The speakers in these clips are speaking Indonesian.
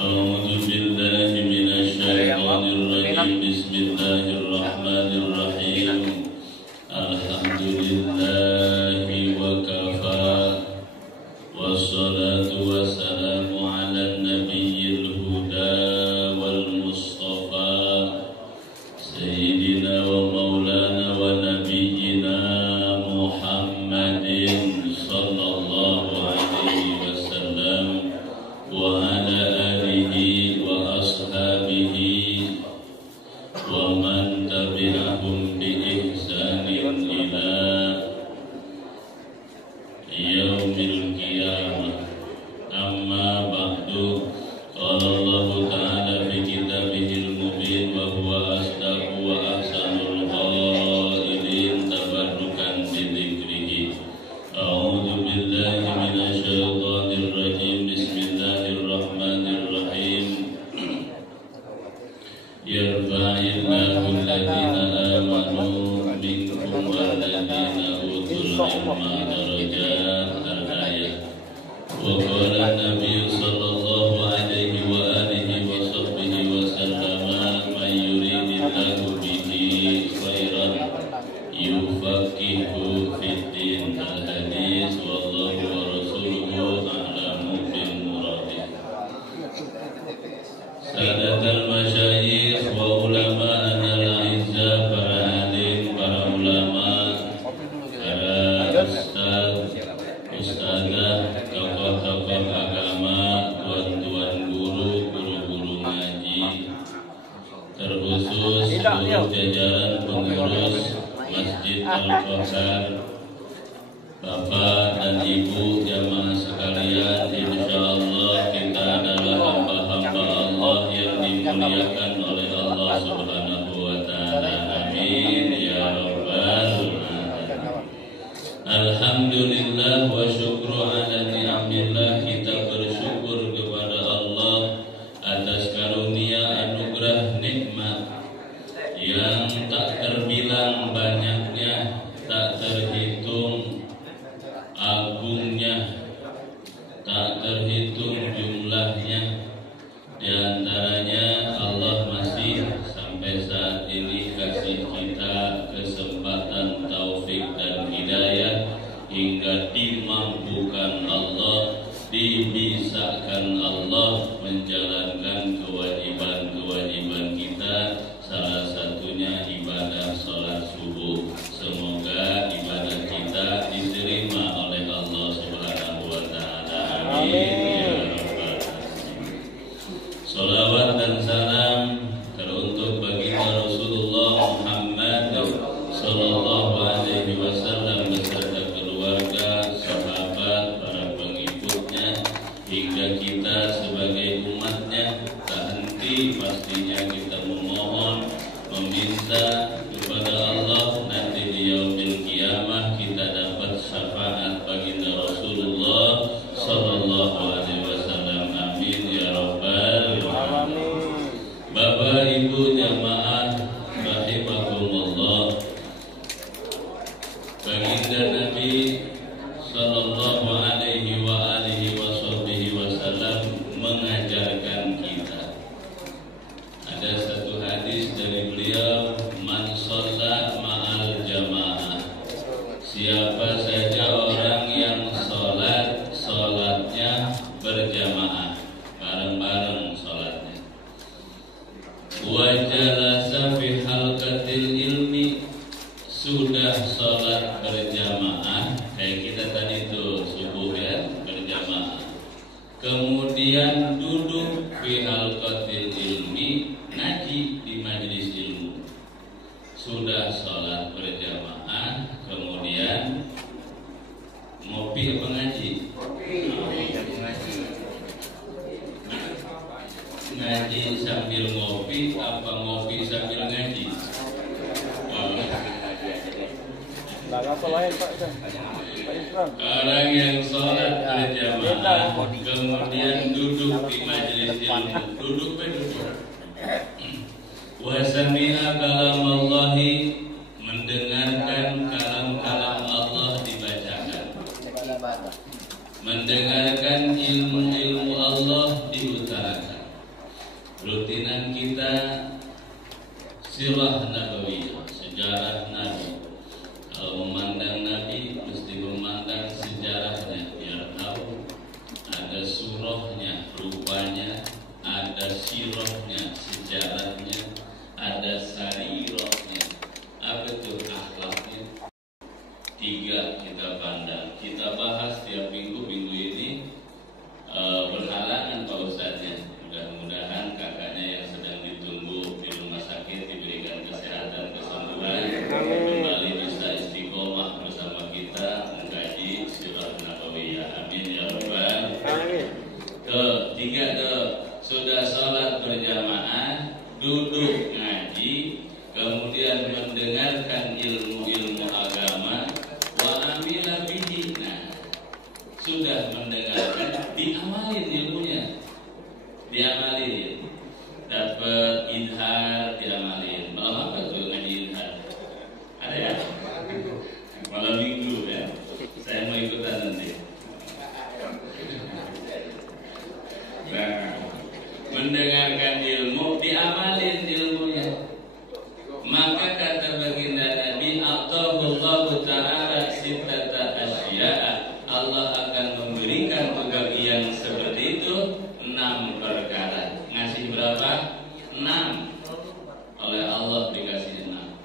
A'udzu billahi minasyaitonir rajim. Bismillahirrahmanirrahim. Alhamdulillahi wa kafa. Wassalatu wassalamu ala nabiyyil huda wal mustafa sayyidina wa maulana wa nabiyyina Muhammadin sallallahu alaihi wasallam wa ala alihi wa ashabihi wa man tabi'ahum bi ihsanin ila yaumil qiyamah. Amma ba'du, qala Allah ta'ala fi kitabihil mubin wa huwa asdaqu wa ahsanul qailin tabarrukan bi dzikrihi. A'udzu billahi minasyaitonir rajim. Bismillahirrahmanirrahim. Yarfa'illahu alladhina amanu minkum walladhina utul ilma darajat. Al-ayat. Wa qala an-nabiy sallallahu alaihi wa alihi wa sahbihi wa sallama man yuridillahu bihi khairan yufaqihu fid din. Al-hadis. Wallahu wa rasuluhu a'lamu bil murad. Sadatul masyayikh wa ulama'ana al-'izza, para alim, para ulama, para ustazah, tokoh-tokoh agama, tuan-tuan guru, guru-guru ngaji, terkhusus seluruh jajaran pengurus Masjid Al-Kautsar, Bapak dan Ibu jamaah sekalian, insyaallah kita adalah hamba-hamba Allah yang dimuliakan oleh Allah Subhanahu wa taala. Amin ya rabbal alamin. Alhamdulillah wa syukru ala ni'amillah. Kita bersyukur kepada Allah atas karunia anugerah nikmat yang tak terbilang banyaknya, tak terhitung agungnya, tak terhitung jumlahnya. Di antaranya Allah masih sampai saat ini kasih kita kesempatan taufik dan hidayah hingga dimampukan Allah, dibisakan Allah menjalankan kewajiban-kewajiban kita, salah satunya ibadah sholat subuh. Semoga ibadah kita diterima oleh Allah Subhanahu wa taala. Amin. Salawat dan salam teruntuk baginda Rasulullah Muhammad sallallahu alaihi wasallam beserta keluarga, sahabat, para pengikutnya, hingga kita sebagai umatnya. Tak henti pastinya kita memohon, meminta kepada Allah nanti di yaumil qiyamah kita dapat syafaat baginda Rasulullah sallallahu alaihi wasallam. Amin ya rabbal alamin. Bapak Ibu jamaah rahimakumullah, baginda Nabi sallallahu alaihi wa alihi wasallam mengajarkan kita. Ada satu hadis dari beliau, man shalla ma'al jamaah. Siapa saja orang yang salatnya berjamaah, bareng-bareng salatnya. Wa jalasa fi halqatil ilmi, sudah salat berjamaah, kayak kita tadi tuh subuh ya, berjamaah. Kemudian duduk fi halqatil ilmi, ngaji di majelis ilmu. Sudah salat berjamaah, kemudian ngopi apa ngaji? Ngaji sambil ngopi apa ngopi sambil ngaji? Orang yang sholat berjamaah kemudian duduk di majelis ilmu, duduk. Wa sami'a kalamallahi, mendengarkan kalam-kalam Allah dibacakan, mendengarkan ilmu-ilmu Allah diutarakan. rutinan kita sirah nabawiyah, sejarah Nabi. Kalau memandang Nabi mesti memandang sejarahnya, biar tahu ada surahnya, rupanya, ada sirahnya, sejarahnya, ada sarirahnya, apa itu akhlaknya. 3 kita pandang, kita bahas tiap minggu ini berhalangan Pak Ustadznya. Mudah-mudahan kakaknya yang sedang ditunggu di rumah sakit diberikan kesehatan, kesembuhan, kembali bisa istiqomah bersama kita mengkaji sirah nabawiyah. Amin ya rabbal alamin. 3 sudah sholat berjamaah, duduk ngaji, kemudian mendengarkan ilmu-ilmu agama, wa amila bihi. Nah, sudah mendengarkan, diamalin ilmunya, diamalin, dapat idhar, diamalin. Malam apa tuh ngaji idhar? Ada ya? Malam minggu ya. Saya mau ikutan nanti. Nah, mendengarkan ilmu, diamalin ilmunya. Maka kata baginda Nabi, Atahullahu ta'ala sittata asya'a, Allah akan memberikan bagi yang seperti itu 6 perkara. Ngasih berapa? 6. Oleh Allah dikasih 6.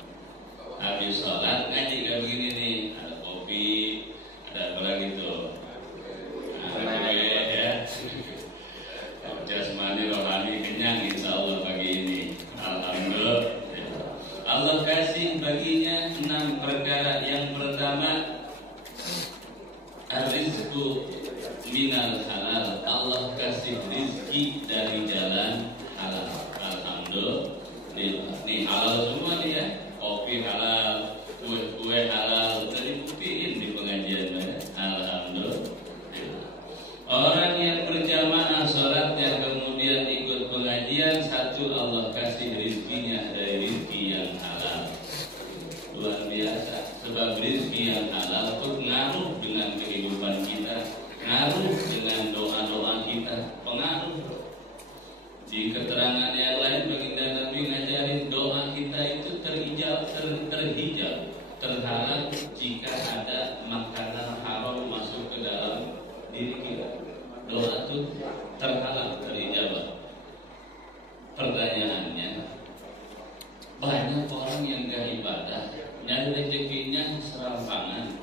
Habis sholat ngaji kayak begini nih, ada kopi, ada apa lagi tuh, ada ya, jasmani rohani kenyang insya Allah pagi ini. Alhamdulillah. Allah kasih baginya 6 perkara. Yang pertama, rizqu minal halal. Allah kasih rizki dari jalan halal. Alhamdulillah. Nih halal semua nih ya. Kopi halal, kue halal. Tadi buktiin di pengajian ya. Alhamdulillah. Orang yang berjamaah sholatnya kemudian ikut pengajian, 1 Allah kasih rizkinya dari rizki yang halal. Luar biasa. Sebab rizki yang halal itu ngaruh dengan kehidupan kita, ngaruh dengan doa-doa kita, pengaruh. Di keterangan yang lain baginda Nabi ngajarin doa kita itu terhijab, terhalang jika ada makanan haram masuk ke dalam diri kita. Doa itu terhalang, terijabah. Pertanyaannya, banyak orang yang gak ibadah, nyari rezekinya serampangan,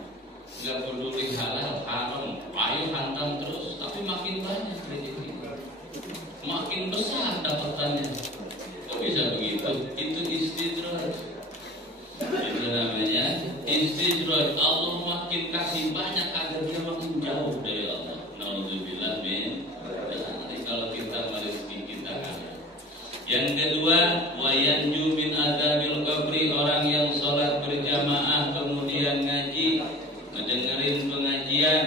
gak peduli halal, haram, ayo hantam terus, tapi makin banyak rezekinya, makin besar dapatannya. Kok bisa begitu? Itu istidraj. Itu namanya istidraj. Allah makin kasih banyak agar dia makin jauh dari Allah. Nauzubillah min. Kalau kita merizki kita ada. Yang kedua, wayanju min adzabil qabri. Orang yang sholat berjamaah kemudian ngaji, mendengarin pengajian,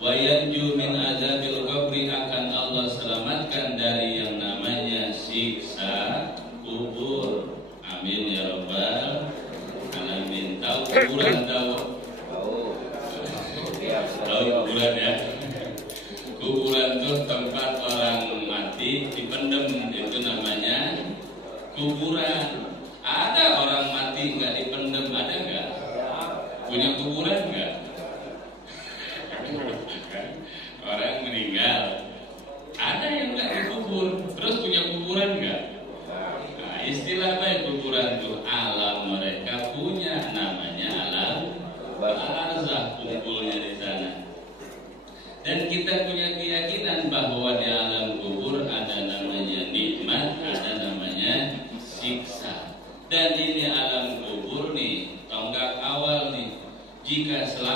wayanju min adzabil qabri, akan Allah selamatkan dari yang namanya siksa kubur. Amin ya rabbal alamin. Tahu kuburan? Tahu kuburan ya? Kuburan itu tempat orang mati dipendem, itu namanya kuburan. Ada orang mati nggak dipendem, ada nggak? Punya kuburan nggak? Orang meninggal, ada yang nggak dikubur, terus punya kuburan nggak? Nah, istilah apa kuburan itu? Alam mereka punya, namanya alam barzakh, kumpulnya di sana. Dan kita punya keyakinan bahwa di alam kubur ada namanya nikmat, ada namanya siksa. Dan ini alam kubur nih, tonggak awal nih. Jika selama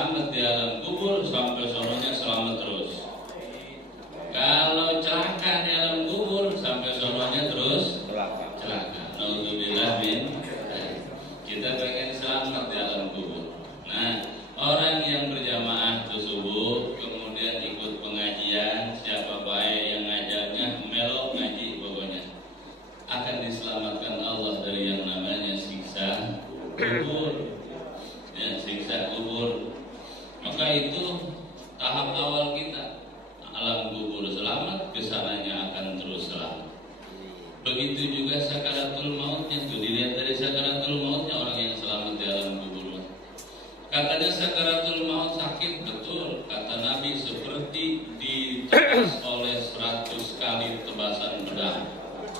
diteras oleh 100 kali tebasan pedang.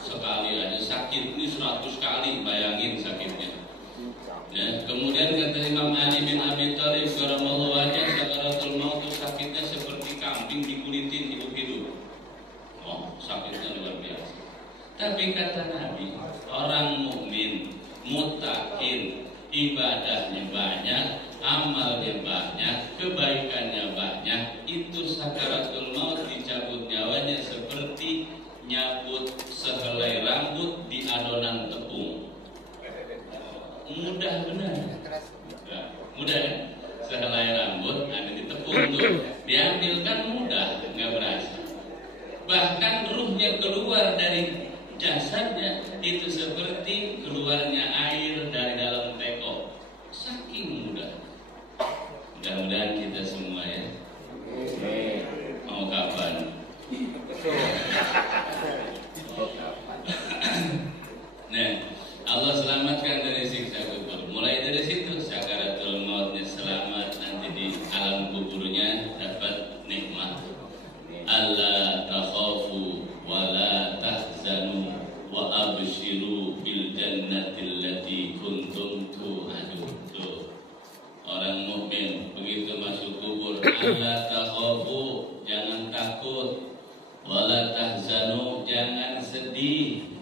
Sekali aja sakit ini 100 kali, bayangin sakitnya. Ya, kemudian kata Imam Ali bin Abi Thalib karamallahu wajhah, sakaratul maut itu sakitnya seperti kambing dikulitin hidup-hidup. Oh, sakitnya luar biasa. Tapi kata Nabi, orang mukmin, muttaqin, ibadahnya banyak, amalnya banyak, kebaikannya banyak, itu sakaratul maut dicabut nyawanya seperti nyabut sehelai rambut di adonan tepung. Mudah benar. Mudah kan? Sehelai rambut ada di tepung tuh, diambil kan mudah, nggak berasa. Bahkan ruhnya keluar dari jasadnya itu seperti keluarnya air dari dalam teko. Saking mudah. Mudah-mudahan kita semua ya. Mau kapan? Nah, Allah selamatkan dari siksa kubur. Mulai dari situ sakaratul mautnya selamat, nanti di alam kuburnya dapat nikmat. Alla takhafu wa la tahzanu wa abshiru bil jannati allati kuntum tu'adun. Orang mukmin begitu masuk kubur, alla takhafu, jangan takut, wa la tahzanu, jangan sedih.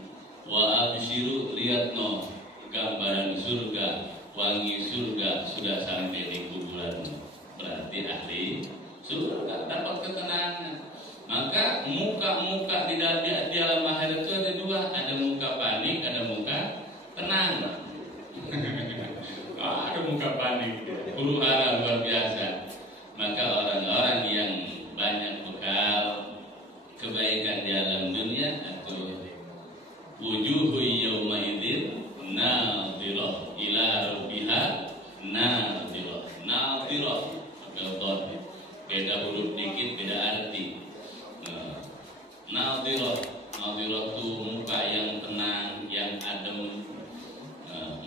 Wa abshiru, lihat no gambaran surga, wangi surga sudah sampai di kuburanmu. Berarti ahli surga dapat ketenangan. Maka muka-muka di dalam akhirat itu ada dua, ada muka panik, ada muka tenang. Ada muka panik, huru hara luar biasa. Maka orang-orang yang banyak bekal kebaikan di alam dunia atau wujuhu yawma idzin nadhirah ila rabbiha nadhirah. Nadhirah agak beda huruf dikit, beda arti. Nadhirah itu muka yang tenang, yang adem,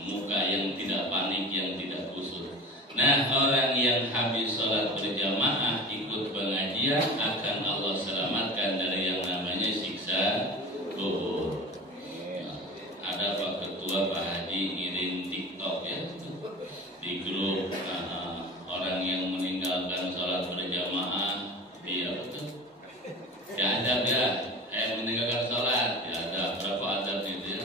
muka yang tidak panik, yang tidak kusut. Nah, orang yang habis sholat berjamaah ikut pengajian akan Allah selamatkan dari yang namanya siksa kubur. Ada Pak Ketua, Pak Haji ngirim TikTok ya di grup orang yang meninggalkan sholat berjamaah, dia betul ya adab ya, meninggalkan sholat ya ada berapa adab itu ya,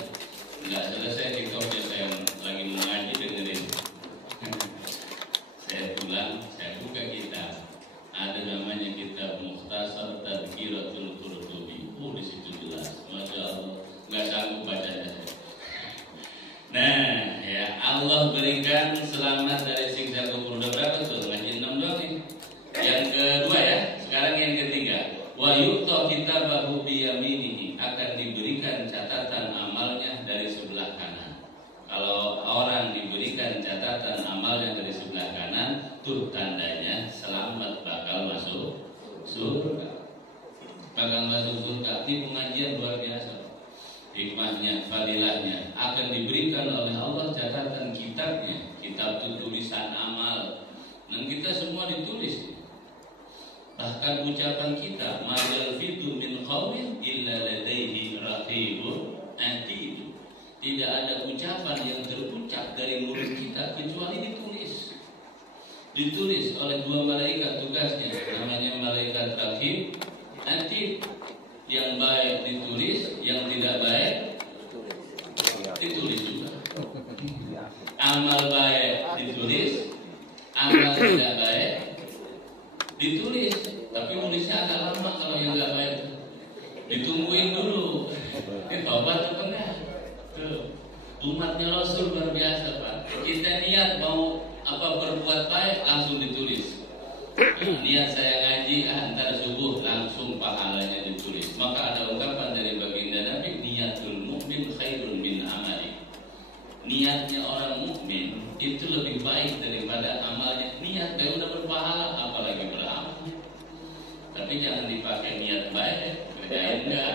nggak selesai TikToknya saya lagi mengaji dengerin. Saya pulang, saya buka kitab, ada namanya kitab Mukhtasar Tadhkiratul Qurtubi. Di situ jelas, masya Allah, nggak sanggup bacanya. Nah, ya Allah berikan selamat dari siksa kubur. Udah berapa tuh? Ngaji 6 doang nih. Yang kedua ya, sekarang yang ketiga. Wa yu'ta kitabahu biyaminihi, akan diberikan catatan amalnya dari sebelah kanan. Kalau orang diberikan catatan amalnya dari sebelah kanan, tuh tandanya selamat bakal masuk surga. Bakal masuk surga. Ini pengajian luar biasa. Hikmahnya, fadilahnya akan diberikan oleh Allah catatan kitabnya. Kitab itu tulisan amal, dan kita semua ditulis. Bahkan ucapan kita, madal fitu min qawmin illa ladaihi raqibun atid. Tidak ada ucapan yang terucap dari mulut kita kecuali ditulis. Ditulis oleh dua malaikat tugasnya, namanya malaikat raqib, atid. Yang baik ditulis, yang tidak baik ditulis juga. Amal baik ditulis, amal tidak baik ditulis. Tapi nulisnya agak lama kalau yang tidak baik. Ditungguin dulu. Tobat atau enggak? Tuh. Umatnya Rasul luar biasa, Pak. Kita niat mau berbuat baik langsung ditulis. Niat saya ngaji antar subuh langsung pahalanya ditulis. Maka ada ungkapan dari baginda Nabi, niatul mukmin khairun min amali. Niatnya orang mukmin itu lebih baik daripada amalnya. Niat dia udah berpahala, apalagi beramal. Tapi jangan dipakai niat baik, kerjain enggak.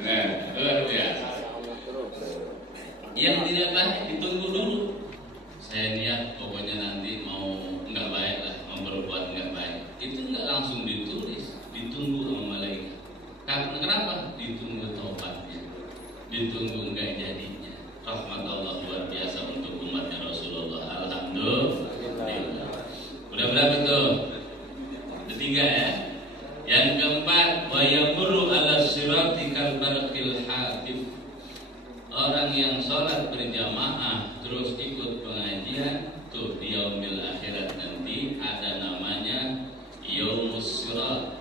Nah, luar biasa. Yang tidak baik ditunggu dulu. Saya niat pokoknya nanti mau enggak baik lah, mau berbuat enggak baik. keempat, wa yamurru 'ala sirati kal barqil hadif. Orang yang sholat berjamaah terus ikut pengajian tuh di yaumil akhirat nanti ada namanya yaumus sirat,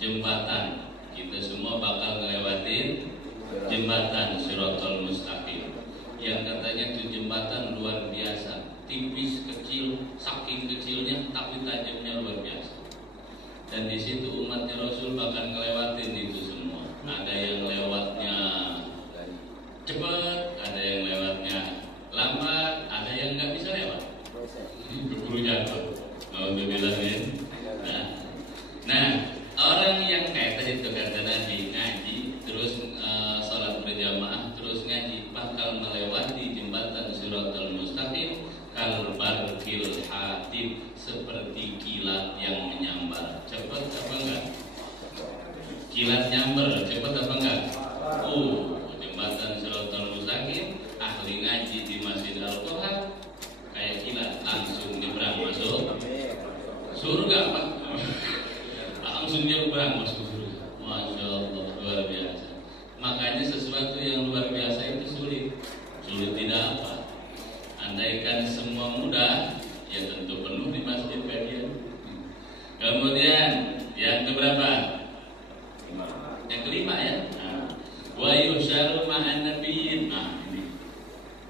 jembatan. Kita semua bakal ngelewatin jembatan Shiratal Mustaqim yang katanya itu jembatan luar biasa, tipis kecil, saking kecilnya tapi tajamnya luar biasa. Dan di situ umatnya Rasul bakal ngelewatin itu semua. Ada yang lewatnya cepat, ada yang lewatnya lambat, ada yang nggak bisa lewat, keburu jatuh. Mau dibilangin. Nah, orang yang kayak tadi itu kata Nabi ngaji, terus sholat berjamaah, terus ngaji, bakal melewati jembatan Shiratal Mustaqim kal barqil hadid, seperti kilat yang menyambar. Cepat apa enggak? Kilat nyamber, cepat apa enggak? Jembatan Shiratal Mustaqim, ahli ngaji di Masjid Al-Qur'an kayak kilat langsung nyebrang masuk surga, Pak. Langsung nyebrang masuk surga. Masya Allah, luar biasa. Makanya sesuatu yang luar biasa itu sulit tidak apa. Andaikan semua mudah, ya tentu penuh di masjid kajian. Kemudian yang keberapa? Yang kelima ya. Wa yusharu ma'an nabiyyin. Ini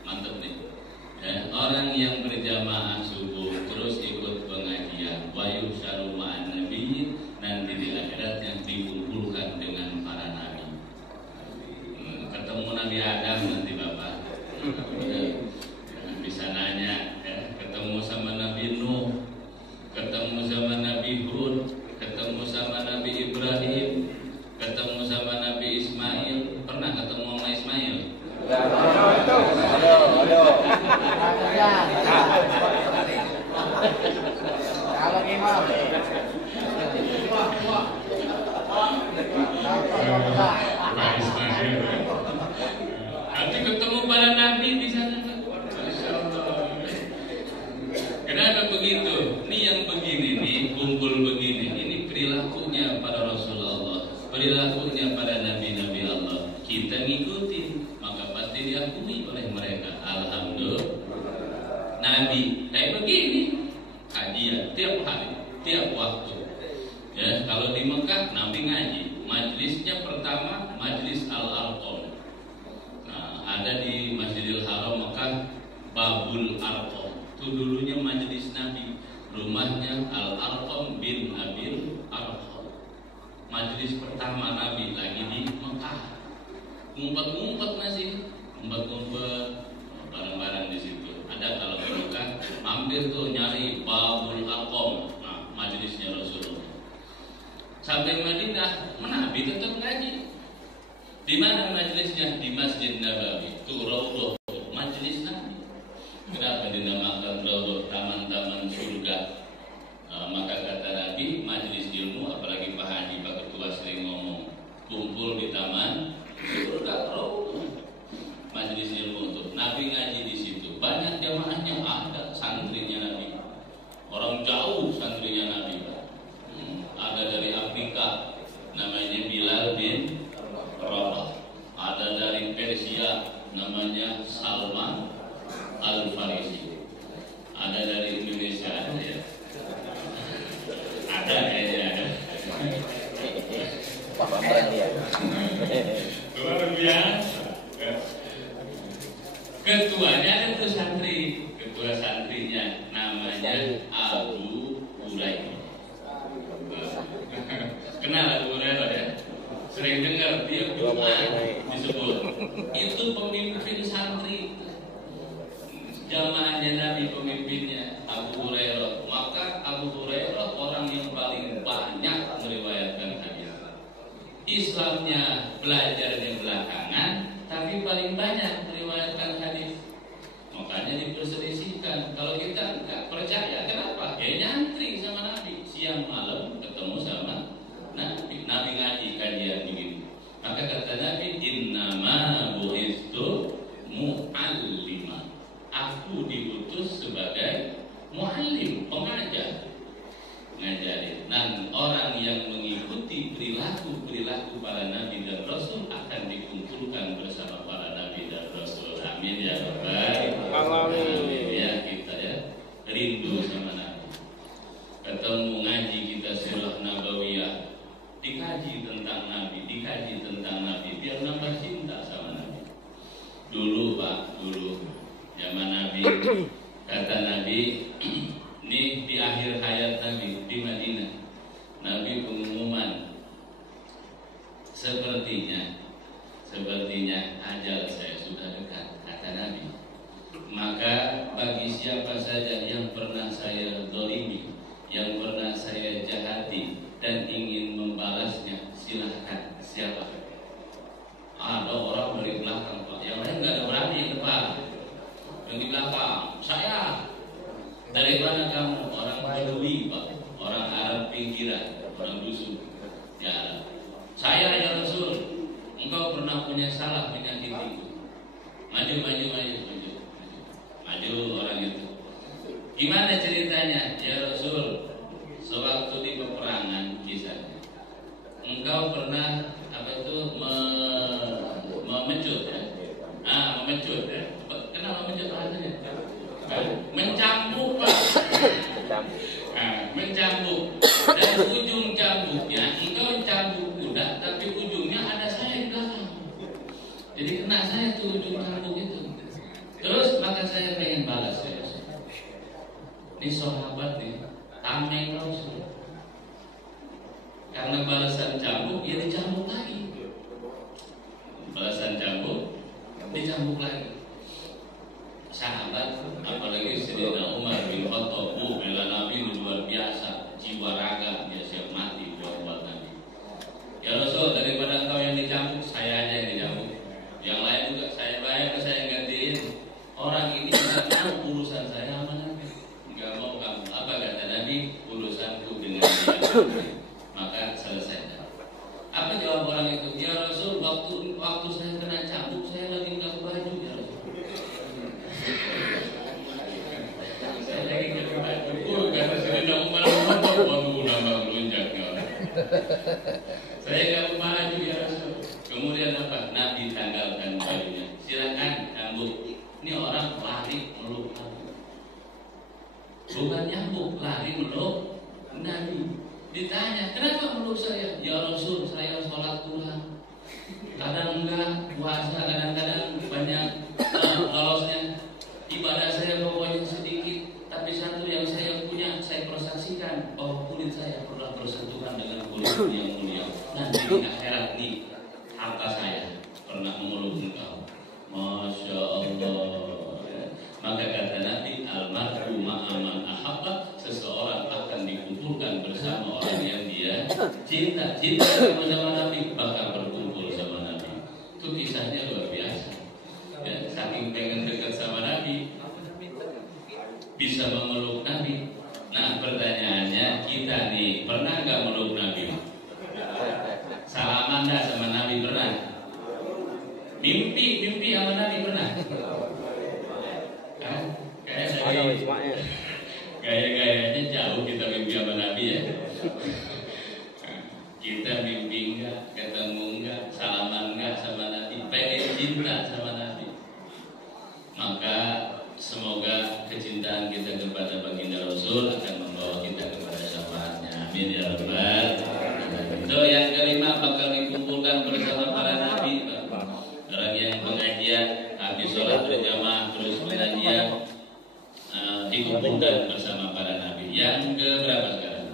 mantap nih. Ya, orang yang berjamaah subuh terus ikut pengajian, wa yusharu ma'an nabiyyin, nanti di akhirat yang dikumpulkan dengan para nabi. Ketemu Nabi Adam nanti Bapak. Bisa nanya, ya, ketemu sama Nabi Nuh, ketemu sama Nabi Hud, ketemu sama Nabi Ibrahim, ketemu sama Nabi Ismail. Pernah ketemu sama Ismail? Kalau imam Pak Ismail. Nanti ketemu para nabi di sana. Masya Allah. Kenapa begitu? Ini yang begini nih, kumpul begini. Ini perilakunya para Rasulullah, perilakunya para nabi-nabi Allah. Kita ngikutin, maka pasti diakui oleh mereka. Alhamdulillah. Nabi kayak begini, kajian tiap hari, tiap waktu. Ya, kalau di Mekah Nabi ngaji. Majlisnya pertama Majlis Al-Arqam. Nah, ada di Masjidil Haram Mekah Babul Arqam. Itu dulunya majlis Nabi. Rumahnya Al-Arqam bin Abil Arqam. Majlis pertama Nabi lagi di Mekah. Ngumpet-ngumpet masih, ngumpet-ngumpet barang-barang di situ. Ada kalau di Mekah hampir tuh nyari Babul Arqam. Nah, majlisnya Rasulullah. Sampai Madinah, Nabi tetap ngaji. Di mana majelisnya? Di Masjid Nabawi. Itu Raudhah, majelis Nabi. Kenapa dinamakan Raudhah, taman-taman surga? Maka kata Nabi, majelis ilmu, apalagi Pak Haji, Pak Ketua sering ngomong, kumpul di taman surga Raudhah. Majelis ilmu untuk Nabi ngaji di situ. Banyak jamaahnya ada, santrinya Nabi. Orang jauh santrinya Nabi. Ada dari Afrika, namanya Bilal bin Rabah. Ada dari Persia, namanya Salman Al-Farisi. Ada dari Indonesia, ada ya. Ada kayaknya. Luar biasa. Ketuanya itu santri, ketua santrinya namanya Abu Hurairah. Kenal Abu Hurairah ya? Sering dengar dia disebut. Itu pemimpin santri. Jamaahnya Nabi pemimpinnya Abu Hurairah. Maka Abu Hurairah orang yang paling banyak meriwayatkan hadis. Islamnya belajarnya belakangan, tapi paling banyak meriwayatkan hadis. Makanya diperselisihkan. Kalau kita nggak percaya, kenapa? Ya nyantri sama Nabi. Siang malam ketemu sama Nabi. Nabi ngaji kajian begini. Maka kata Nabi, innama bu'istu mu'allima. Aku diutus sebagai mu'allim, pengajar, ngajarin. Dan orang yang mengikuti perilaku para nabi dan rasul akan dikumpulkan bersama para nabi dan rasul. Amin ya rabbal alamin. Ya kita ya rindu sama nabi. Ketemu ngaji kita sirah nabawiyah, dikaji tentang nabi, biar nambah cinta sama nabi. Dulu Pak, zaman nabi, kata nabi, ini di akhir hayat nabi di Madinah, nabi pengumuman, sepertinya ajal saya sudah dekat, kata nabi. Maka bagi siapa saja yang pernah saya zalimi, yang pernah saya jahati dan ingin membalasnya, silahkan. Siapa? Ada orang dari belakang Pak, yang lain nggak ada berani yang depan, yang di belakang. Saya. Dari mana kamu? Orang Badui Pak, orang Arab pinggiran, orang dusun. Ya, saya ya Rasul. Engkau pernah punya salah menyakitiku. Maju orang itu. Gimana ceritanya? Ya Rasul, sewaktu di peperangan kisahnya, engkau pernah memecut ya? Memecut ya? Kenapa memecut rasanya? Mencambuk Pak. Mencambuk. Dan ujung cambuknya engkau cambuk kuda, tapi ujungnya ada saya di belakang. Jadi kena saya tuh ujung cambuk itu. Terus maka saya pengen balas ya. Ini sahabat nih, tameng Rasul. Karena balasan cambuk, ya dicambuk lagi. Balasan cambuk, dicambuk lagi. Sahabat, apalagi Sayyidina Umar bin Khattab, bela Nabi luar biasa, jiwa raga dia siap mati buat Nabi. Ya Rasul, daripada engkau yang dicambuk, saya aja yang dicambuk. Yang lain juga saya bayar, saya gantiin. Orang ini tidak mau urusan saya sama Nabi. Enggak mau kamu. Apa kata Nabi? Urusanku dengan dia. Maka selesai. Apa jawab orang itu? Ya Rasul, waktu saya kena cambuk, saya lagi nggak baju ya Rasul. Saya lagi nggak baju. Karena saya tidak mau waduh nambah melonjaknya orang. Saya nggak baju ya Rasul. Kemudian apa? Nabi tanggalkan bajunya. Silakan cambuk. Ini orang lari meluk Nabi. Bukan nyambuk, lari meluk Nabi. Ditanya, kenapa meluk saya? Ya Rasul, saya sholat kurang. Kadang enggak, puasa, kadang-kadang banyak lolosnya. Ibadah saya pokoknya sedikit. Tapi satu yang saya punya, saya prestasikan bahwa kulit saya pernah bersentuhan dengan kulit yang mulia. Nanti di akhirat nih, harta saya pernah memeluk engkau. Masya Allah. Maka kata Nabi, almarhum ma'aman ahabba, seseorang akan dikumpulkan bersama orang yang dia cinta sama Nabi, bahkan berkumpul sama Nabi. Itu kisahnya luar biasa. Ya, saking pengen dekat sama Nabi, bisa memeluk Nabi. Nah pertanyaannya, kita nih pernah nggak meluk Nabi? Salaman nggak sama Nabi pernah? Mimpi sama Nabi pernah? Gaya-gayanya jauh kita mimpi sama Nabi ya. Kita mimpi enggak, ketemu enggak, salaman enggak sama Nabi, pengen cinta sama Nabi. Maka semoga kecintaan kita kepada baginda Rasul akan membawa kita kepada syafaatnya. Amin ya rabbal alamin. So yang kelima bakal dikumpulkan bersama para nabi. Orang yang pengajian habis sholat berjamaah terus pengajian dikumpulkan bersama para nabi. Yang ke berapa sekarang?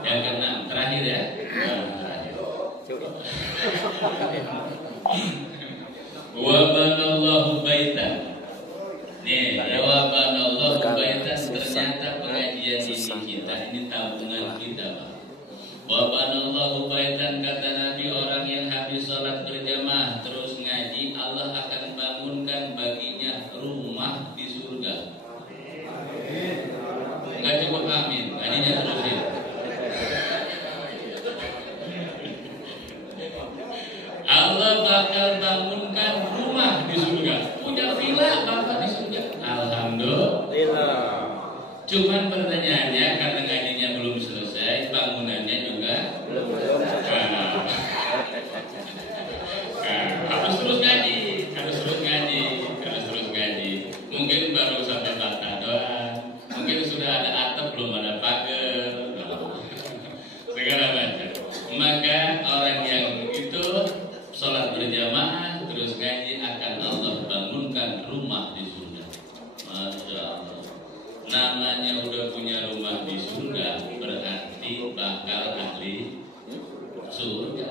Yang ke-6 terakhir ya. Terakhir. Wa banallahu baitan. Nih, wa banallahu baitan, ternyata pengajian ini kita, ini tabungan kita, Pak. Wa banallahu baitan, kata Nabi, orang yang habis sholat berjamaah terus ngaji, Allah akan bangunkan baginya rumah di surga. Enggak cukup amin, ngajinya terusin. Allah bakal bangunkan rumah di surga. Punya villa Bapak di surga. Alhamdulillah. Cuman pertanyaannya, karena ngajinya belum selesai, bangunannya juga belum selesai. bakal ahli surga.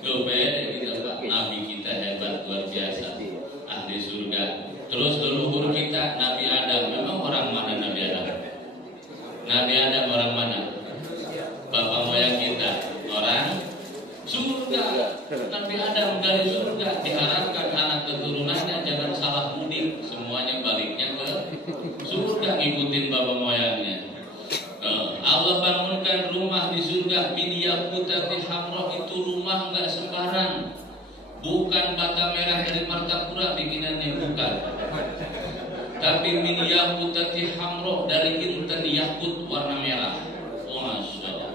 Beda kita Pak, Nabi kita hebat luar biasa, ahli surga. Terus leluhur kita Nabi Adam, memang orang mana Nabi Adam? Nabi Adam orang mana? Bapak moyang kita orang surga. Nabi Adam dari surga, diharapkan anak keturunannya jangan salah mudik, semuanya baliknya ke surga ngikutin bapak moyangnya. Allah bangunkan rumah di surga min yaqutati hamra, itu rumah enggak sembarang. Bukan bata merah dari Martapura bikinannya, bukan. Tapi min yaqutati hamra, dari intan yakut warna merah. Oh masyaallah.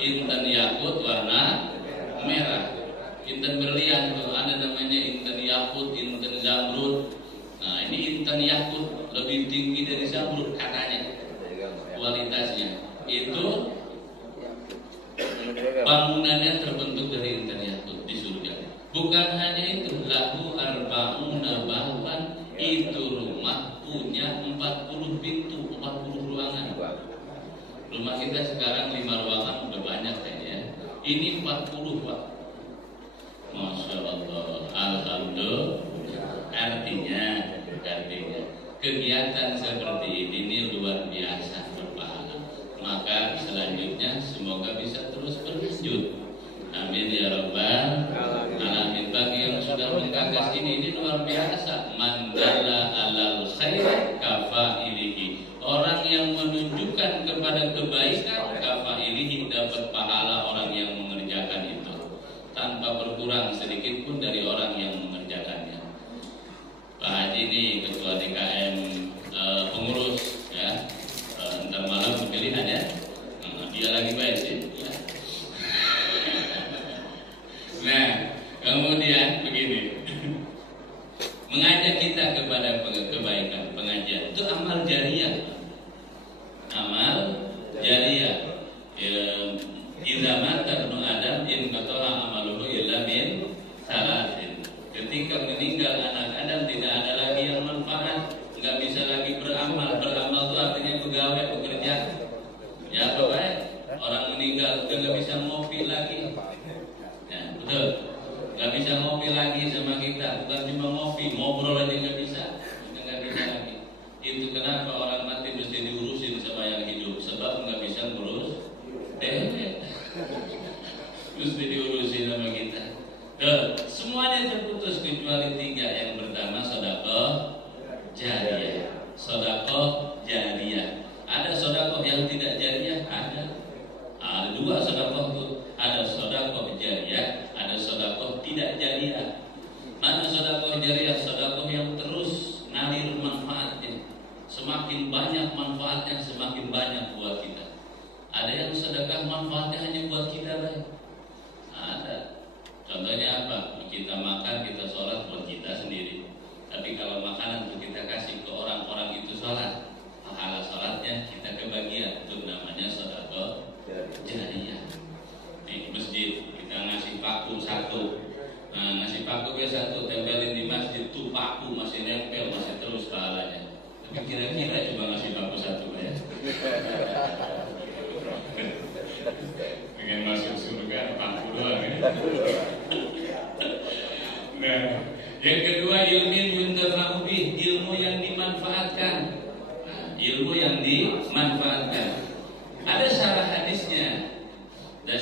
Intan yakut warna merah. Intan berlian tuh ada namanya intan yakut, intan zamrud. Nah, ini intan yakut lebih tinggi dari zamrud katanya. Kualitasnya itu bangunannya terbentuk dari intan yakut di surga. Bukan hanya itu, lahu arba'una baban, itu rumah punya 40 pintu, 40 ruangan. Rumah kita sekarang 5 ruangan udah banyak kayaknya. Ini 40 Pak. Masya Allah, alhamdulillah. Artinya kegiatan seperti ini luar biasa berpahala. Maka selanjutnya semoga bisa terus berlanjut. Amin ya rabbal alamin. Bagi yang sudah menggagas ini luar biasa. Mandala alal khair kafailihi. Orang yang menunjukkan kepada kebaikan kafailihi dapat pahala orang yang mengerjakan itu tanpa berkurang sedikit pun dari orang yang mengerjakannya. Pak Haji ini ketua DKM pengurus ya. Ntar malam pemilihan ya. Dia lagi baik sih. Ya. Nah, kemudian begini. Mengajak kita kepada kebaikan, pengajian itu amal jariah. Amal jariah. Idza mata ibnu Adam in qata'a amaluhu illa min salasin. Ketika meninggal anak Adam tidak ada lagi yang manfaat, nggak bisa lagi beramal. Beramal itu artinya pegawai, pekerja. Ya Bapak, orang meninggal udah nggak bisa ngopi lagi. Ya betul, nggak bisa ngopi lagi sama kita. Bukan cuma ngopi, ngobrol aja nggak bisa. Udah nggak bisa lagi. Itu kenapa orang mati mesti diurusin sama yang hidup, sebab nggak bisa ngurus dewek. Mesti diurusin sama kita. Semuanya terputus kecuali 3. Yang pertama sedekah jariah. Sedekah jariah. Ada sedekah yang tidak jariah, ada 2 sedekah itu. Ada sedekah jariah, ada sedekah tidak jariah. Mana sedekah jariah? Sedekah yang terus ngalir manfaatnya. Semakin banyak manfaatnya, semakin banyak buat kita. Ada yang sedekah manfaatnya hanya buat kita baik. Ada. Contohnya apa? Kita makan, kita sholat buat kita sendiri. Tapi kalau makanan itu kita kasih ke orang-orang itu sholat, pahala sholatnya kita kebagian. Itu namanya sedekah jariah. Di masjid kita ngasih paku 1. Nah, ngasih paku ke 1 tempelin di masjid tuh paku masih nempel, masih terus pahalanya. Tapi kira-kira cuma ngasih paku 1 ya. Pengen masuk surga paku doang ya. Nah, yang kedua ilmu yang dimanfaatkan. Nah, ilmu yang dimanfaatkan. Ada syarah hadisnya. Ada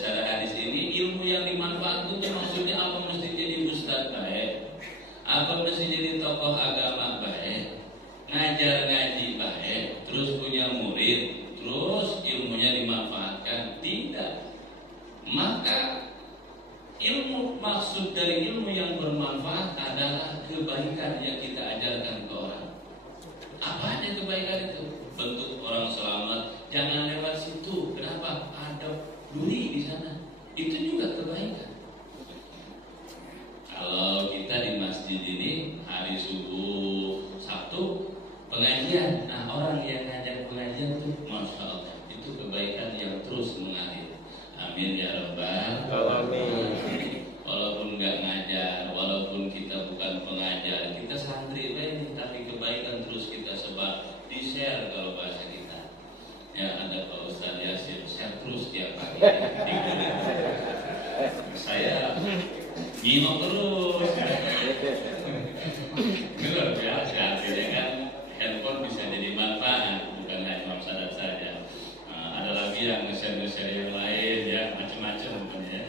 syarah hadis ini, ilmu yang dimanfaatkan itu maksudnya apa? Mesti jadi ustaz baik, apa mesti jadi tokoh agama baik, ngajar ngaji baik, terus punya murid, terus ilmunya dimanfaatkan. Tidak. Maka ilmu, maksud dari ilmu yang bermanfaat adalah kebaikan yang kita ajarkan ke orang. Apa aja kebaikan itu? Bentuk orang selamat, jangan lewat situ. Kenapa? Ada duri di sana. Itu juga kebaikan. Kalau kita di masjid ini hari subuh Sabtu pengajian, nah orang yang ngajak pengajian tuh Masya Allah, itu kebaikan yang terus mengalir. Amin ya rabbal alamin. Walaupun nggak ngajar, walaupun kita bukan pengajar, kita santri tapi kebaikan terus kita sebar, di share kalau bahasa kita. Ya ada Pak Ustadz ya Saya nyimak terus. Luar biasa, artinya kan handphone bisa jadi manfaat, bukan hanya mafsadat saja. Ada lagi yang nge-share yang lain ya, macam-macam pokoknya.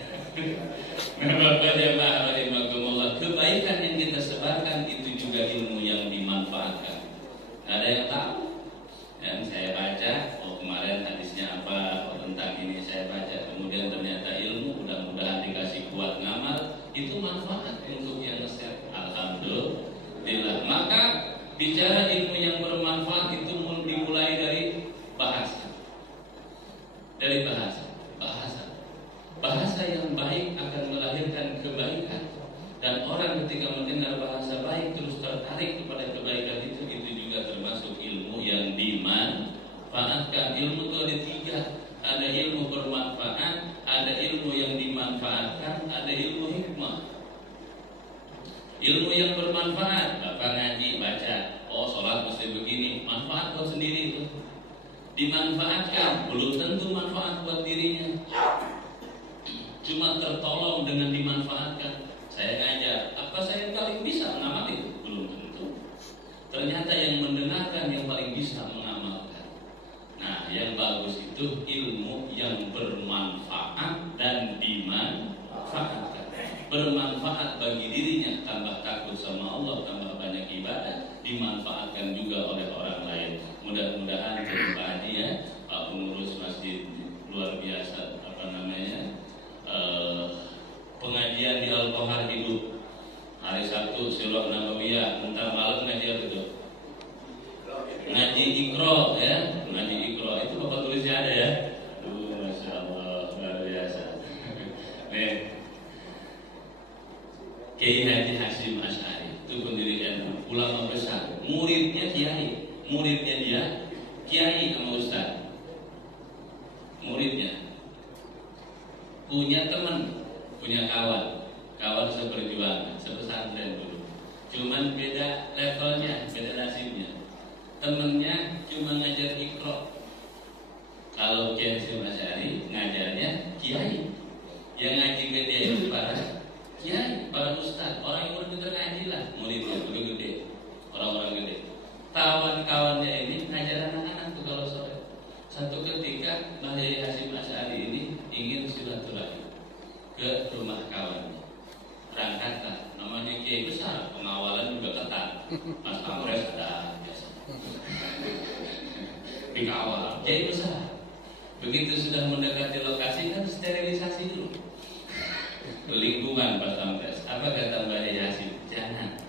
Nah, Bapak jemaah rahimakumullah, kebaikan yang kita sebarkan itu juga ilmu yang dimanfaatkan. Ada yang tahu? Yang saya baca, kemarin hadisnya apa, tentang ini saya baca, kemudian ternyata ilmu, mudah-mudahan dikasih kuat ngamal, itu manfaat untuk yang nge-share. Alhamdulillah. Maka bicara ilmu yang bermanfaat itu dimulai dari bahasa. Dari bahasa yang baik akan melahirkan kebaikan, dan orang ketika mendengar bahasa baik terus tertarik kepada kebaikan itu juga termasuk ilmu yang dimanfaatkan. Ilmu itu ada 3, ada ilmu bermanfaat, ada ilmu yang dimanfaatkan, ada ilmu hikmah. Ilmu yang bermanfaat, Bapak ngaji baca, sholat mesti begini, manfaat buat sendiri itu. Dimanfaatkan, belum tentu manfaat buat dirinya. Cuma tertolong dengan dimanfaatkan. Saya ngajar, apa saya paling bisa mengamati? Belum tentu. Ternyata yang mendengarkan yang paling bisa mengamalkan. Nah, yang bagus itu ilmu yang bermanfaat dan dimanfaatkan. Bermanfaat bagi dirinya, tambah takut sama Allah, tambah banyak ibadah, dimanfaatkan juga oleh orang lain. Mudah-mudahan Pak Haji ya, Pak pengurus masjid luar biasa, pengajian di Al-Qahar hidup. Hari Sabtu Sirah Nabawiyah, entar malam ngaji apa itu? Ngaji Iqra ya, ngaji Iqra itu Bapak tulisnya ada ya. Masya Allah, luar biasa. Nih, Kiai Haji Hasyim Asy'ari itu pendirian ulama besar, muridnya kiai, muridnya dia kiai sama ustaz, muridnya punya teman, punya kawan seperjuangan, sepesantren dulu. Cuman beda levelnya, beda nasibnya. Temennya cuma ngajar Iqra. Kalau Kiai Hasyim Asy'ari ngajarnya kiai. Yang ngaji gede itu para kiai, para ustaz, orang yang udah pintar ngaji lah, muridnya udah gede, orang-orang gede. Kawan-kawannya ini ngajar anak-anak tuh kalau sore. Satu ketika Mbah Kiai Hasyim Asy'ari ini ingin silaturahmi ke rumah kawannya. Berangkatlah, namanya kiai besar, pengawalan juga ketat. Mas Amres ada biasa. Dikawal, kiai besar. Begitu sudah mendekati lokasi kan sterilisasi dulu. Lingkungan Pak Amres. Apa kata Mbah Kiai Hasyim? Jangan.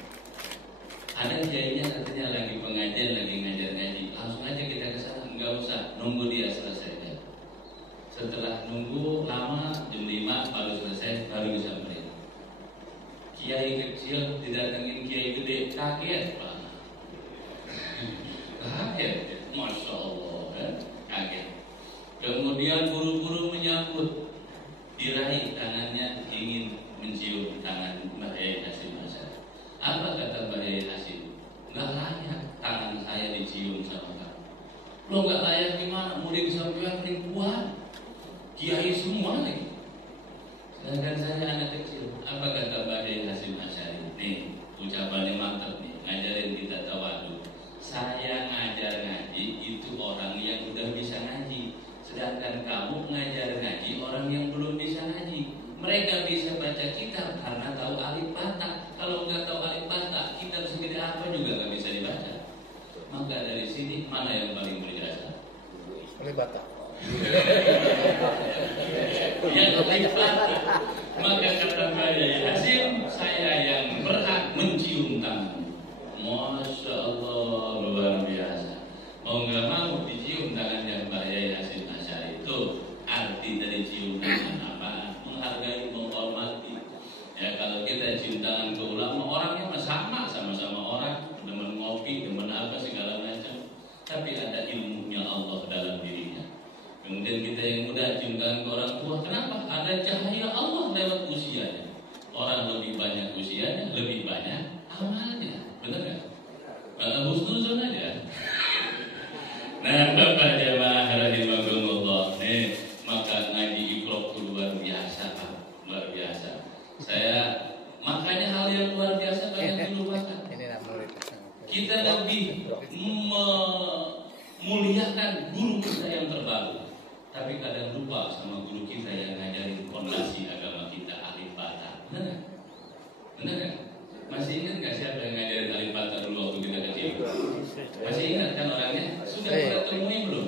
Ada kiainya katanya lagi pengajian, lagi ngajar-ngaji. Langsung aja kita ke sana, enggak usah nunggu dia selesai. Setelah nunggu lama jam 5 baru selesai, baru bisa beri. Kiai kecil didatengin kiai gede, kaget Pak. Kaget, Masya Allah kan? Kaget. Kemudian buru-buru menyambut, diraih tangannya, ingin mencium tangan Mbah Kiai Hasyim Asy'ari. Apa kata Mbah Kiai Hasyim? Gak layak tangan saya dicium sama kamu. Lo gak layak gimana? Murid sampean ribuan, kiai semua nih. Sedangkan saya anak kecil. Apa kata Mbah Kiai Hasyim Asy'ari? Nih, ucapannya mantap nih, ngajarin kita tawadu. Saya ngajar ngaji itu orang yang udah bisa ngaji. Sedangkan kamu ngajar ngaji orang yang belum bisa ngaji. Mereka bisa baca kitab karena tahu alif bata. Kalau nggak tahu alif bata, kitab segede apa juga nggak bisa dibaca. Maka dari sini mana yang paling berjasa? Alif bata. Yang alif bata. Maka kata Mbah Kiai Hasyim, saya yang berhak mencium tangan. Masya Allah, luar biasa. Mau nggak mau dicium tangannya Mbah Kiai Hasyim Asy'ari. Itu arti dari cium tangan apa? Menghargai, menghormati. Ya kalau kita cium tangan ke ulama, orangnya sama-sama orang, demen ngopi, demen apa segala macam. Tapi ada ilmunya Allah dalam dirinya. Kemudian kita yang muda cium tangan ke orang tua, kenapa? Ada cahaya Allah lewat usianya. Orang lebih banyak usianya, lebih banyak amalnya. Benar nggak? Husnuzon aja. Nah, Bapak jamaah rahimahumullah, nih maka ngaji tapi kadang lupa sama guru kita yang ngajarin fondasi agama kita, alif bata. Benar? Benar kan? Masih ingat nggak siapa yang ngajarin alif bata dulu waktu kita kecil? Masih ingat kan orangnya? Sudah kita temui belum?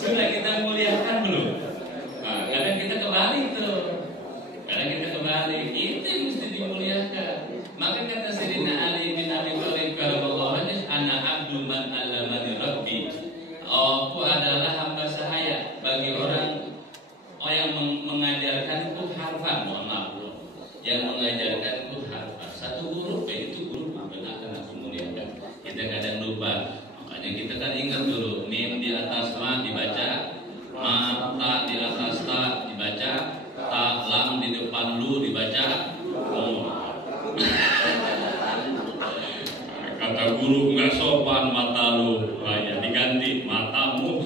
Sudah kita muliakan belum? Nah, kadang kita kebalik tuh. Kadang kita kebalik. Itu yang mesti dimuliakan. Maka kata Sayyidina Ali bin Abi Thalib karamallahu wajhahu, ana abdul man allamani rabbi. Aku adalah hamba sahaya bagi orang yang mengajarkanku harfan. Mohon maaf, yang mengajarkanku harfan. Satu huruf, itu huruf benar akan aku muliakan. Kita kadang lupa. Makanya kita kan ingat dulu, mim di atas ma dibaca, ma ta di atas ta dibaca, ta lam di depan lu dibaca. Kata guru nggak sopan mata lu, ya diganti matamu.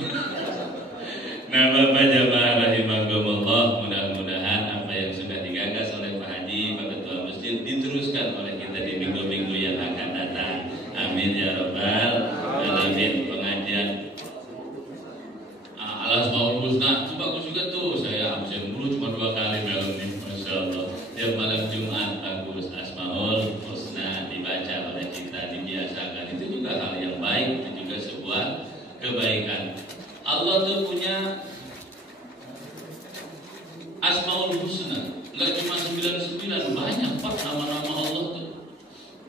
Nah, Bapak jamaah rahimakumullah, mudah-mudahan apa yang sudah digagas oleh Pak Haji, Pak Ketua Masjid diteruskan oleh kita di minggu-minggu yang akan datang. Amin ya rabbal alamin. Pengajian Al-Asmaul Husna itu bagus juga tuh. Saya absen dulu cuma 2 kali dalam ini, masya Allah. Tiap malam Jumat bagus Asmaul Husna dibaca oleh kita, dibiasakan. Itu juga hal yang baik, itu juga sebuah kebaikan. Allah tuh punya Asmaul Husna, nggak cuma 99, banyak Pak nama-nama Allah tuh.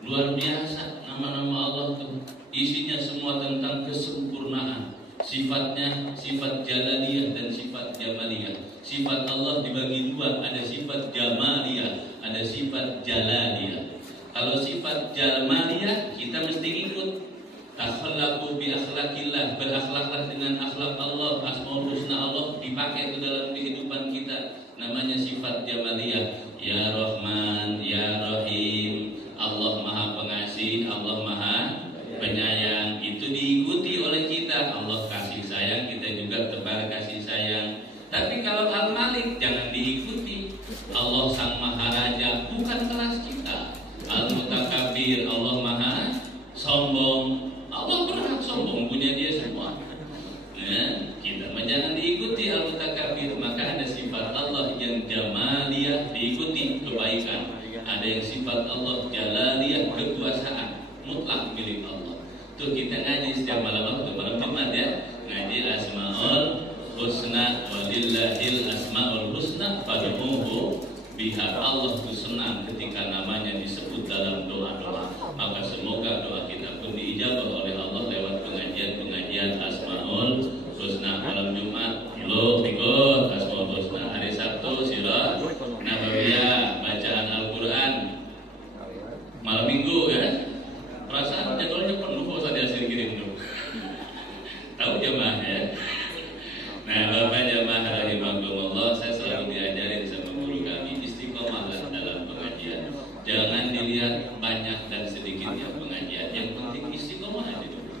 Luar biasa nama-nama Allah tuh. Isinya semua tentang kesempurnaan. Sifatnya sifat jalaliyah dan sifat jamaliyah. Sifat Allah dibagi 2, ada sifat jamaliyah, ada sifat jalaliyah. Kalau sifat jamaliyah kita mesti ikut. Akhlaqu bi akhlaqillah, berakhlaklah dengan akhlak Allah. Asmaul Husna Allah dipakai itu dalam kehidupan kita. Namanya sifat jamaliyah. Ya Rahman, Ya Rahim. Allah Maha Pengasih, Allah Maha Penyayang. Itu diikuti oleh kita. Allah kasih sayang, kita juga tebar kasih sayang. Tapi kalau Al-Malik jangan diikuti. Allah Sang Maharaja bukan kelas kita. Al-Mutakabbir, Allah Maha Sombong. Allah berhak sombong, punya dia semua. Nah, kita jangan diikuti Al-Mutakabbir. Maka ada sifat Allah yang jamaliyah, diikuti kebaikan. Ada yang sifat Allah jalaliyah, kekuasaan mutlak milik Allah. Tuh kita ngaji setiap malam Jumat ya. Ngaji Asmaul Husna, walillahil asmaul husna fad'uhu biha. Allah tuh senang ketika namanya disebut dalam doa-doa. Maka semoga doa kita pun diijabah oleh Allah lewat pengajian Asmaul Husna. Malam Jumat lo ikut Asmaul Husna. Hari Sabtu sirah Nabawiyah, bacaan Al-Quran. Malam Minggu ya. Perasaan jadwalnya penuh kok saya hasil kirim dulu. Tahu jemaah ya. Nah, Bapak jemaah rahimakumullah, saya selalu diajarin sama guru kami, istiqomahlah dalam pengajian. Jangan dilihat banyak dan sedikitnya pengajian, yang penting istiqomah aja dulu.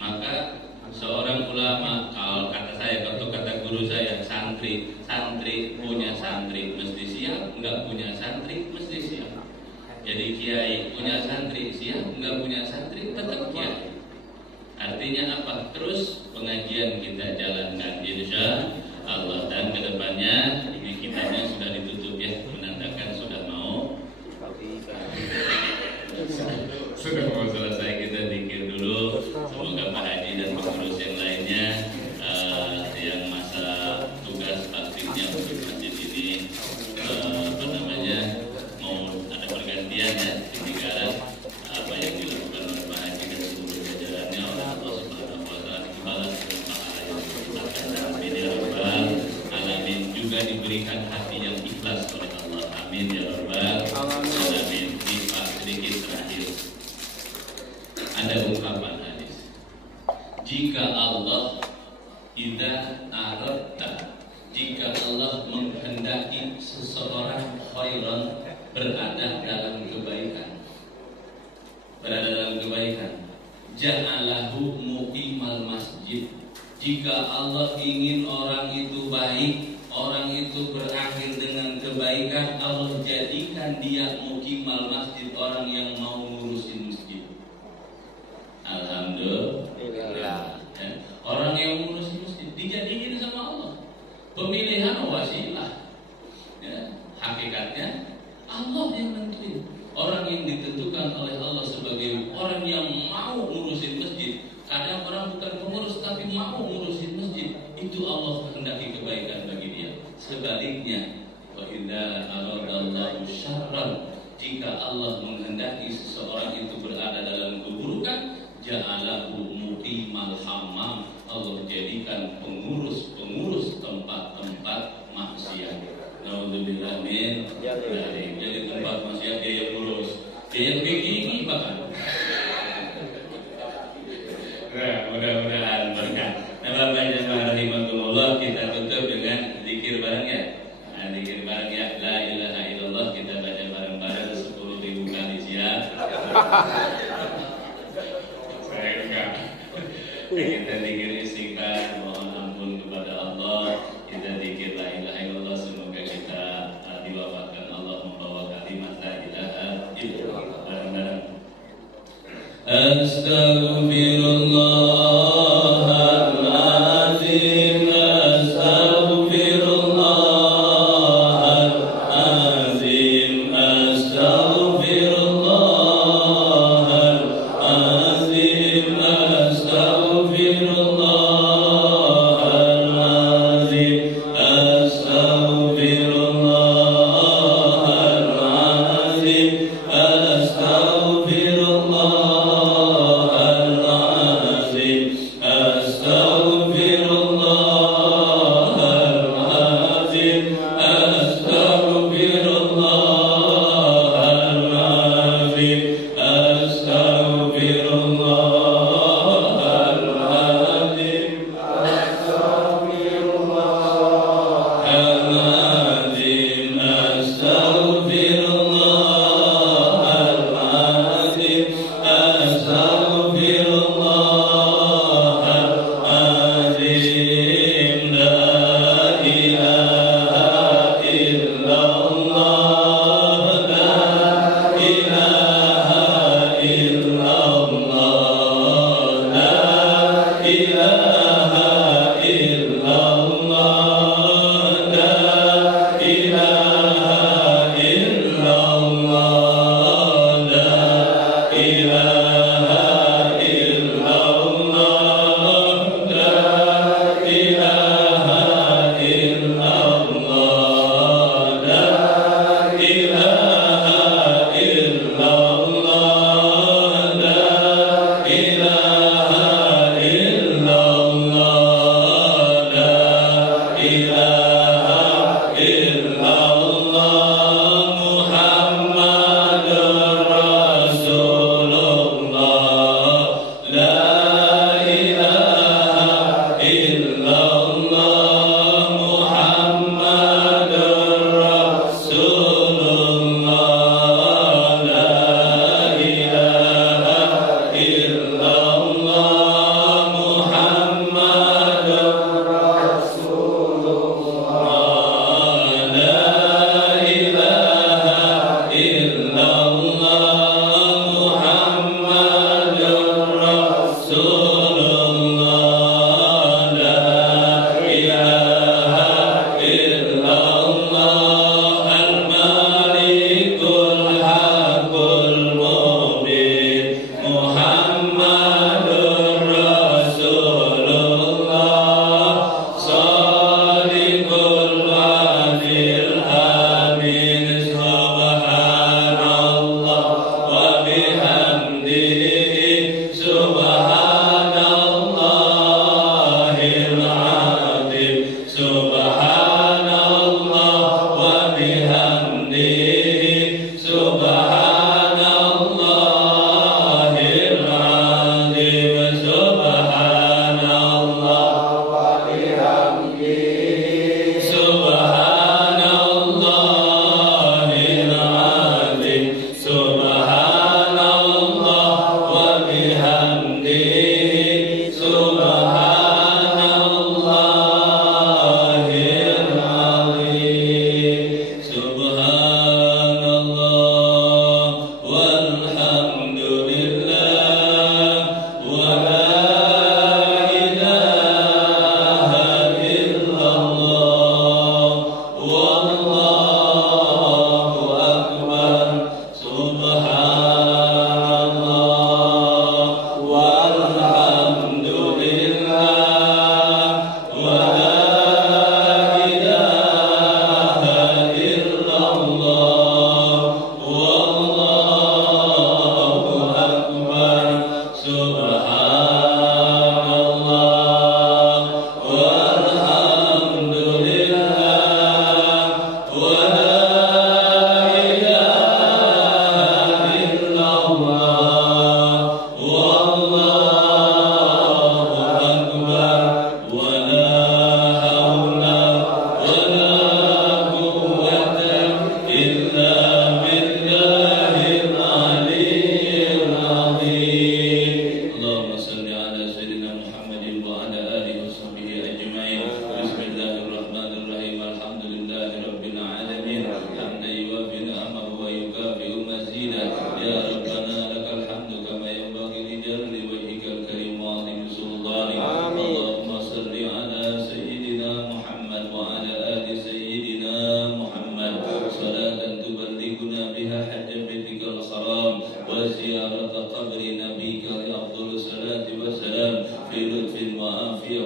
Maka seorang ulama, kalau kata saya, kalau kata guru saya, santri punya santri mesti siap, enggak punya santri mesti siap. Jadi kiai punya santri siap, enggak punya santri tetap kiai. Artinya apa? Terus pengajian kita jalankan insya Allah. Dan kedepannya ini kitabnya sudah ditutup ya, menandakan sudah mau selesai. Kita zikir dulu. Semoga Pak Haji dan pengurus yang lainnya yang masa tugas praktiknya untuk masjid ini mau ada pergantian ya, tinggalan apa yang dilakukan oleh Pak Haji dan seluruh jajarannya oleh Allah Subhanahu wa taala dibalas dengan pahala yang besar. Amin ya rabbal alamin. Juga diberikan hati yang ikhlas oleh Allah. Amin ya rabbal alamin. Di Pak sedikit terakhir ada ungkapan hadis. Jika Allah idza aradta, jika Allah menghendaki seseorang khairan, berada dalam kebaikan, ja'alahu muqimal masjid. Jika Allah ingin orang itu baik, orang itu berakhir dengan kebaikan, Allah jadikan dia muqimal masjid, orang yang mau ngurusin masjid. Alhamdulillah. Orang mau ngurusin masjid, itu Allah kehendaki kebaikan bagi dia. Sebaliknya, wa idza aradallahu syarran, jika Allah menghendaki seseorang itu berada dalam keburukan, ja'alahu muqimal hammam, Allah jadikan pengurus tempat-tempat maksiat. Naudzubillah min dzalik. Jadi tempat maksiat dia yang ngurus, dia yang begini bahkan. Nah, mudah-mudahan berkah. Nah, Bapak jemaah rahimakumullah, kita tutup dengan zikir bareng ya. Nah, zikir bareng ya, la ilaha illallah, kita baca bareng-bareng 10.000 kali siap. Saya enggak. Kita zikir istighfar, mohon ampun kepada Allah. Kita zikir la ilaha illallah, semoga kita diwafatkan Allah membawa kalimat la ilaha illallah. Bareng-bareng. Astaghfirullahaladzim, astaghfirullahaladzim, astaghfirullahaladzim, astaghfirullahaladzim, astaghfirullahaladzim,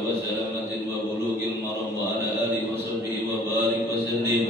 وسلامة وبلوغ المرام وعلى آله وصحبه وبارك وسلم.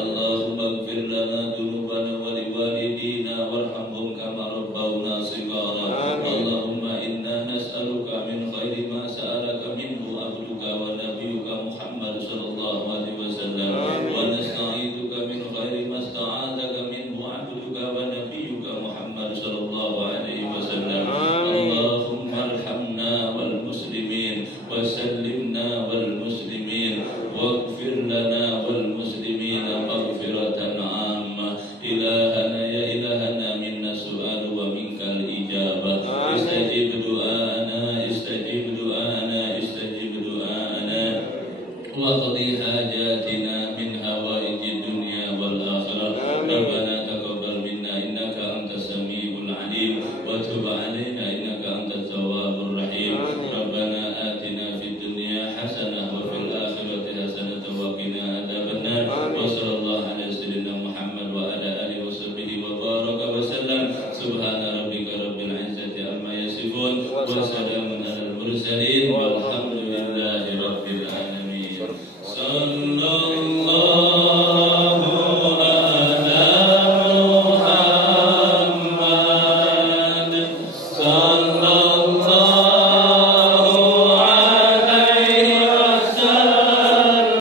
اللهم اغفر لنا ذنوبنا ولوالدينا وارحمهم كما ربونا صغارا. اللهم إنا نسألك من خير ما سألك منه عبدك ونبيك محمد صلى الله عليه وسلم، ونستعيذك من خير ما استعاذك منه عبدك ونبيك محمد صلى الله عليه وسلم. اللهم ارحمنا والمسلمين وسلمنا والمسلمين واغفر لنا والمسلمين مغفرة عامة. إلهنا يا إلهنا منا السؤال ومنك الإجابة. استجب دعاءنا استجب دعاءنا استجب دعاءنا واقضي حاجاتنا من